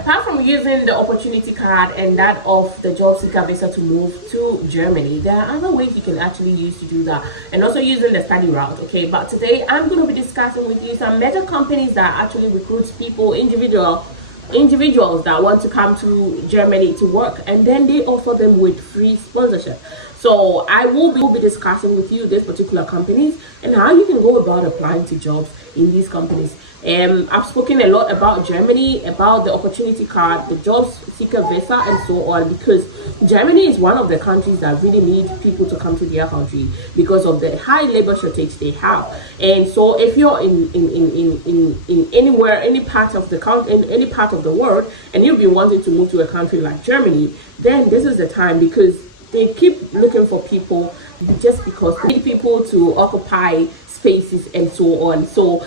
Apart from using the opportunity card and that of the job seeker visa to move to Germany, there are other ways you can actually use to do that, and also using the study route. Okay, but today I'm going to be discussing with you some major companies that actually recruit people, individuals that want to come to Germany to work, and then they offer them with free sponsorship. So I will be discussing with you these particular companies and how you can go about applying to jobs in these companies. I've spoken a lot about Germany, about the opportunity card, the job seeker visa, and so on, because Germany is one of the countries that really need people to come to their country because of the high labor shortage they have. And so if you're in anywhere, any part of the country, in any part of the world, and you've been wanting to move to a country like Germany, then this is the time, because they keep looking for people just because they need people to occupy spaces and so on. So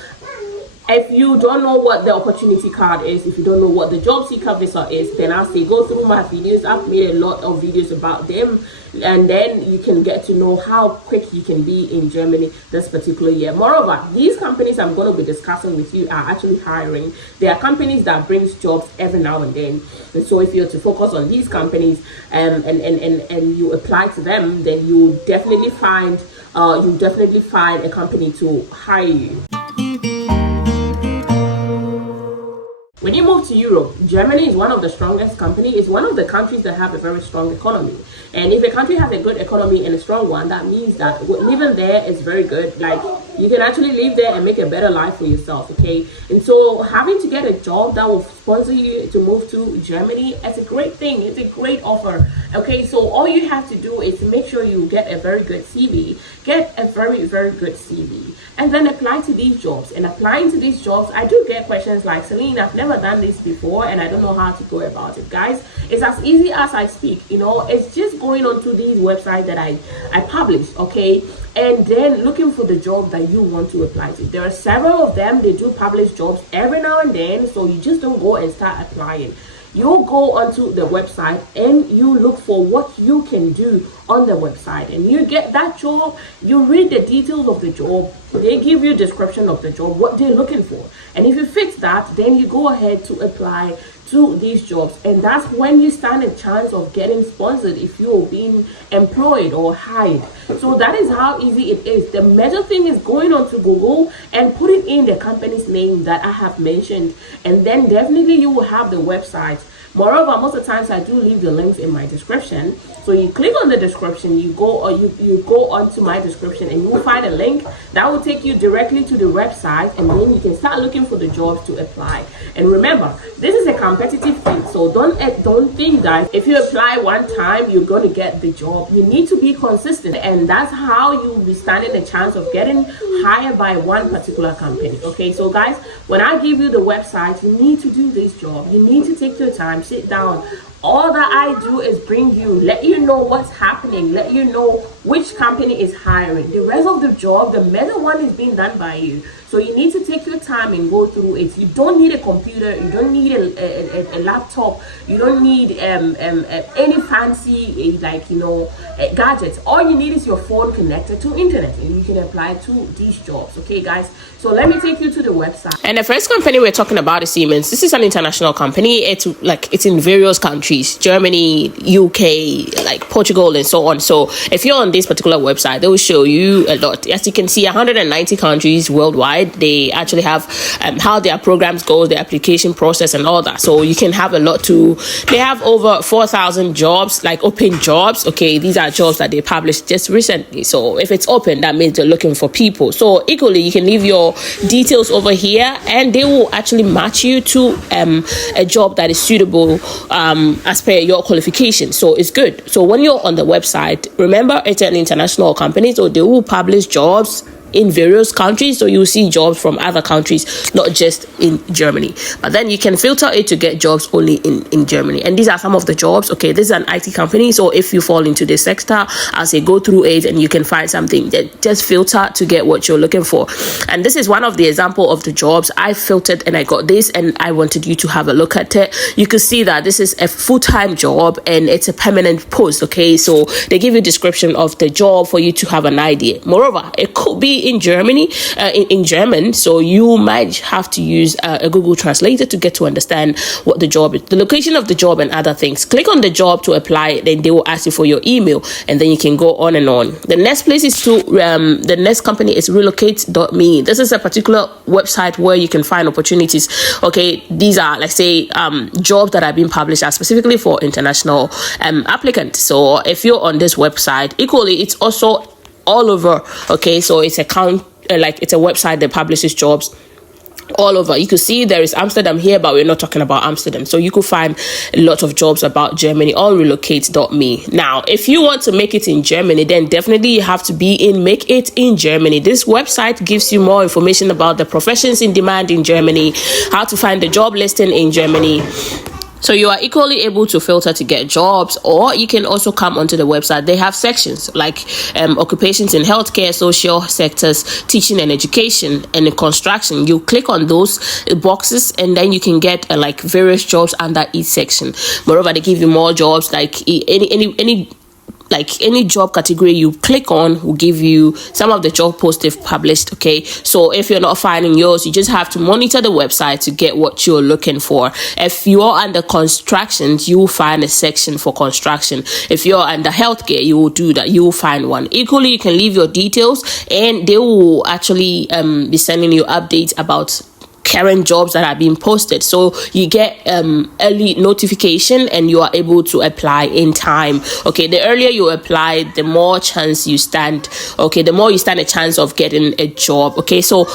if you don't know what the opportunity card is, if you don't know what the job seeker visa is, then I'll say go through my videos. I've made a lot of videos about them, and then you can get to know how quick you can be in Germany this particular year. Moreover, these companies I'm going to be discussing with you are actually hiring. They are companies that brings jobs every now and then. And so if you're to focus on these companies and you apply to them, then you definitely find a company to hire you. When you move to Europe, Germany is one of the strongest companies. It's one of the countries that have a very strong economy. And if a country has a good economy and a strong one, that means that living there is very good. Like, you can actually live there and make a better life for yourself, okay? And so having to get a job that will sponsor you to move to Germany, it's a great thing. It's a great offer, okay? So all you have to do is make sure you get a very good CV. Get a very, very good CV. And then apply to these jobs. And applying to these jobs, I do get questions like, Celline, I've never done this before and I don't know how to go about it. Guys, it's as easy as I speak, you know. It's just going onto these websites that I publish, okay, and then looking for the job that you want to apply to. There are several of them. They do publish jobs every now and then, so you just don't go and start applying. You go onto the website and you look for what you can do on the website, and you get that job. You read the details of the job. They give you a description of the job, what they're looking for, and if you fit that, then you go ahead to apply to these jobs, and that's when you stand a chance of getting sponsored if you're being employed or hired. So that is how easy it is. The major thing is going on to Google and putting in the company's name that I have mentioned, and then definitely you will have the website. Moreover, most of the times I do leave the links in my description. So you click on the description, you go onto my description, and you will find a link that will take you directly to the website, and then you can start looking for the jobs to apply. And remember, this is a competitive field, so don't think that if you apply one time you're going to get the job. You need to be consistent, and that's how you'll be standing a chance of getting hired by one particular company. Okay, so guys, when I give you the website, you need to do this job. You need to take your time, sit down. All that I do is bring you, let you know what's happening, let you know which company is hiring. The rest of the job, the major one, is being done by you. So you need to take your time and go through it. You don't need a computer, you don't need a laptop, you don't need any fancy gadgets. All you need is your phone connected to internet, and you can apply to these jobs. Okay, guys. So let me take you to the website. And the first company we're talking about is Siemens. This is an international company. It's in various countries: Germany, UK, like Portugal, and so on. So if you're on this particular website, they will show you a lot. As you can see, 190 countries worldwide. They actually have how their programs go, the application process, and all that. So you can have a lot to. They have over 4,000 jobs, like open jobs. Okay, these are jobs that they published just recently. So if it's open, that means they're looking for people. So equally, you can leave your details over here, and they will actually match you to a job that is suitable as per your qualifications. So it's good. So when you're on the website, remember it's an international company, so they will publish jobs in various countries, so you see jobs from other countries, not just in Germany. But then you can filter it to get jobs only in Germany. And these are some of the jobs. Okay, this is an IT company, so if you fall into this sector, I'll say go through it and you can find something. Just filter to get what you're looking for. And this is one of the example of the jobs I filtered, and I got this, and I wanted you to have a look at it. You can see that this is a full-time job and it's a permanent post. Okay, so they give you a description of the job for you to have an idea. Moreover, it could be in Germany, in German, so you might have to use a Google translator to get to understand what the job is, the location of the job and other things. Click on the job to apply, then they will ask you for your email, and then you can go on and on. The next place is the next company is relocate.me. This is a particular website where you can find opportunities. Okay, these are, let's say, jobs that are being published specifically for international applicants. So if you're on this website, equally, it's also all over. Okay, so it's it's a website that publishes jobs all over. You could see there is Amsterdam here, but we're not talking about Amsterdam. So you could find a lot of jobs about Germany on relocate.me. Now, if you want to make it in Germany, then definitely you have to be in Make It in Germany. This website gives you more information about the professions in demand in Germany, how to find the job listing in Germany. So you are equally able to filter to get jobs, or you can also come onto the website. They have sections like occupations in healthcare, social sectors, teaching and education, and construction. You click on those boxes, and then you can get like various jobs under each section. Moreover, they give you more jobs, like any job category you click on will give you some of the job posts they've published. Okay, so if you're not finding yours, you just have to monitor the website to get what you're looking for. If you're under construction, you will find a section for construction. If you're under healthcare, you will do that. You will find one. Equally, you can leave your details, and they will actually be sending you updates about current jobs that are being posted, so you get early notification and you are able to apply in time. Okay, the earlier you apply, the more chance you stand. Okay, the more you stand a chance of getting a job. Okay, so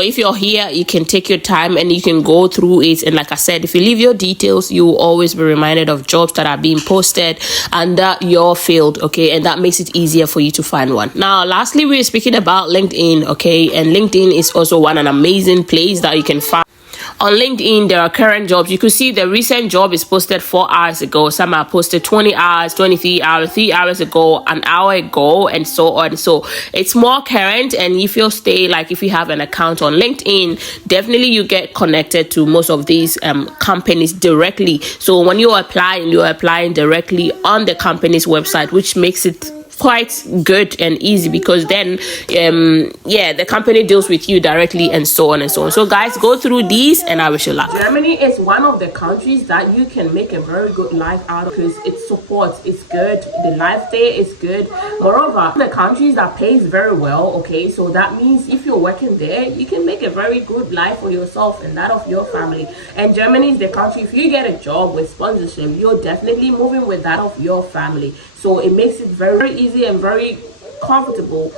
if you're here, you can take your time and you can go through it. And like I said, if you leave your details, you will always be reminded of jobs that are being posted under your field. Okay, and that makes it easier for you to find one. Now, lastly, we're speaking about LinkedIn. Okay, and LinkedIn is also an amazing place that you can find. On LinkedIn, there are current jobs. You could see the recent job is posted 4 hours ago. Some are posted 20 hours, 23 hours, 3 hours ago, an hour ago, and so on. So it's more current. And if you have an account on LinkedIn, definitely you get connected to most of these companies directly. So when you apply, you're applying directly on the company's website, which makes it quite good and easy, because then the company deals with you directly, and so on and so on. So guys, go through these and I wish you luck. Germany is one of the countries that you can make a very good life out of, because its support is good, the life there is good. Moreover, the countries that pays very well. Okay, so that means if you're working there, you can make a very good life for yourself and that of your family. And Germany is the country, if you get a job with sponsorship, you're definitely moving with that of your family. So it makes it very easy and very comfortable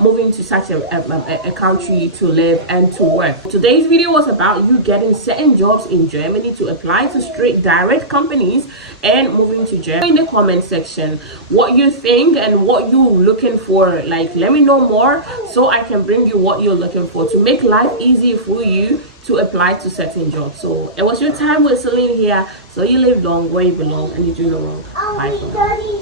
moving to such a country to live and to work. Today's video was about you getting certain jobs in Germany to apply to straight direct companies and moving to Germany. In the comment section what you think and what you're looking for. Like, let me know more so I can bring you what you're looking for to make life easy for you to apply to certain jobs. So it was your time with Celline here. So you live long where you belong and you do no wrong. Bye for now.